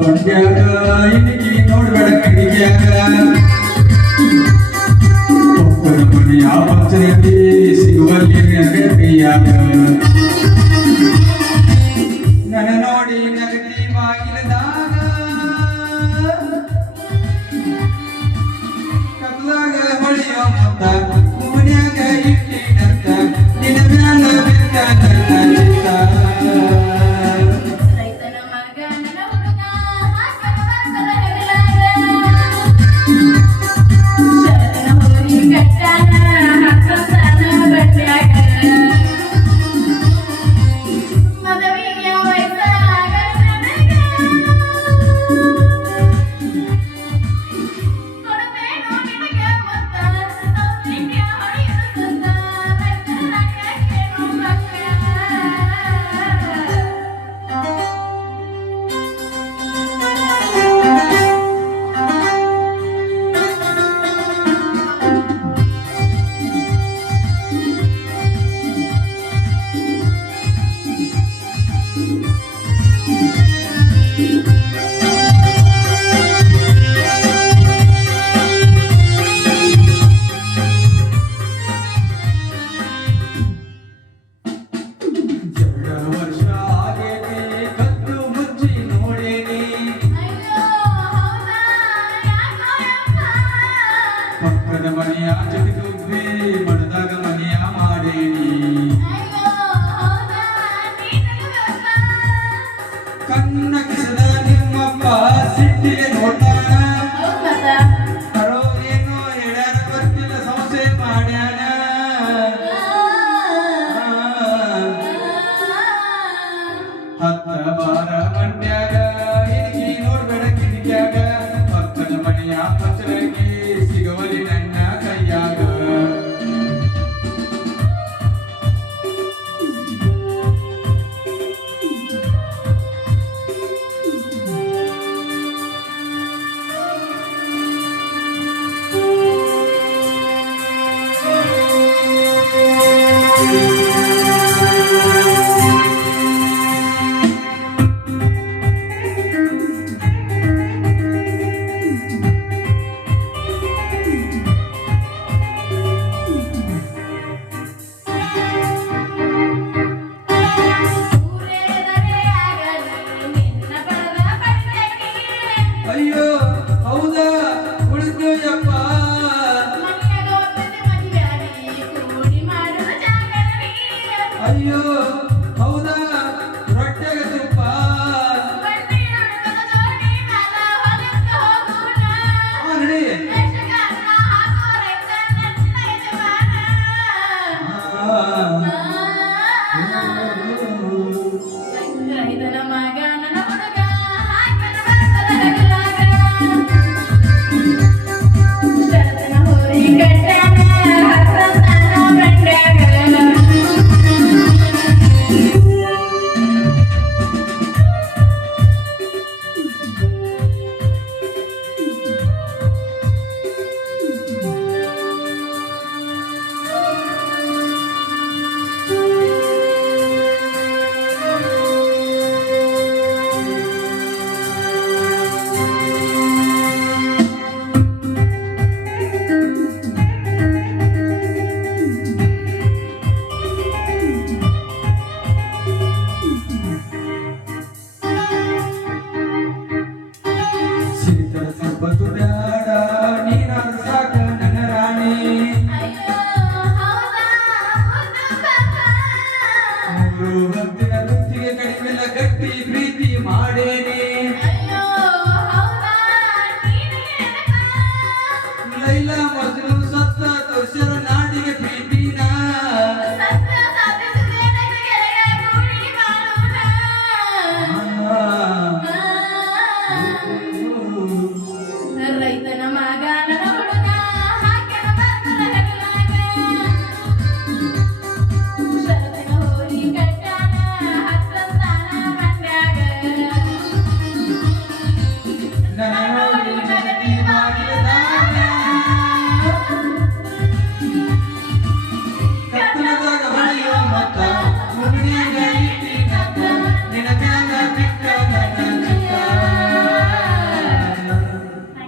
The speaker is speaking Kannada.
ಬಂಡ್ಯಾಗ ಇನ್ನಿಗೆ ನೋಡ್ಬೇಡ ಕಿಡಿಕ್ಯಾಗ ಒಬ್ಬರ ಮನೆಯ ಪಂಚರತಿ ಸಿಗುವಲ್ಲಿ ಕೈಯಾಗ ನನ್ನ ನೋಡಿ ನಗತಿ ಬಾಗಿಲದಾಗ ಕತ್ಲಾಗ ಹೊಳೆಯೋ ಮತ್ತ ಮನ್ಯಾಗ ಇಟ್ಟಿನಂತ ನಿನ್ನ ಮ್ಯಾಲ ಬಿದ್ದ ನನ್ನ ಚಿತ್ತ ಪಕ್ಕದ ಮನೆಯ ಜಗದುಬ್ಬಿ ಮನದಾಗ ಮನೆಯ ಮಾಡೇನಿ ಕಣ್ಣ ಕಿಸದ ನಿಮ್ಮಪ್ಪ ಸಿಟ್ಟಿಗೆ ನೋಡ್ತಾನ ಬರೋ ಏನೋ ಹೇಳ್ಯಾರ ಬರ್ತಿಲ್ಲ ಸಮಸ್ಯೆ ಮಾಡ್ಯಾನ ಹತ್ತ ಬಾರ ಮಂಡ್ಯಾಗ ಹಿಡಿಕಿ ನೋಡ್ಬೇಡ ಕಿಡಿಕ್ಯಾಗ ಪಕ್ಕದ ಮನೆಯ ಪಚ್ಚರಗಿ ಸಿಗವಲಿ ನನ್ನ ಕೈಯಾಗ ಅಯ್ಯೋ ಹೌದಾ ಉಳಿದ್ಯಪ್ಪ ಅಯ್ಯೋ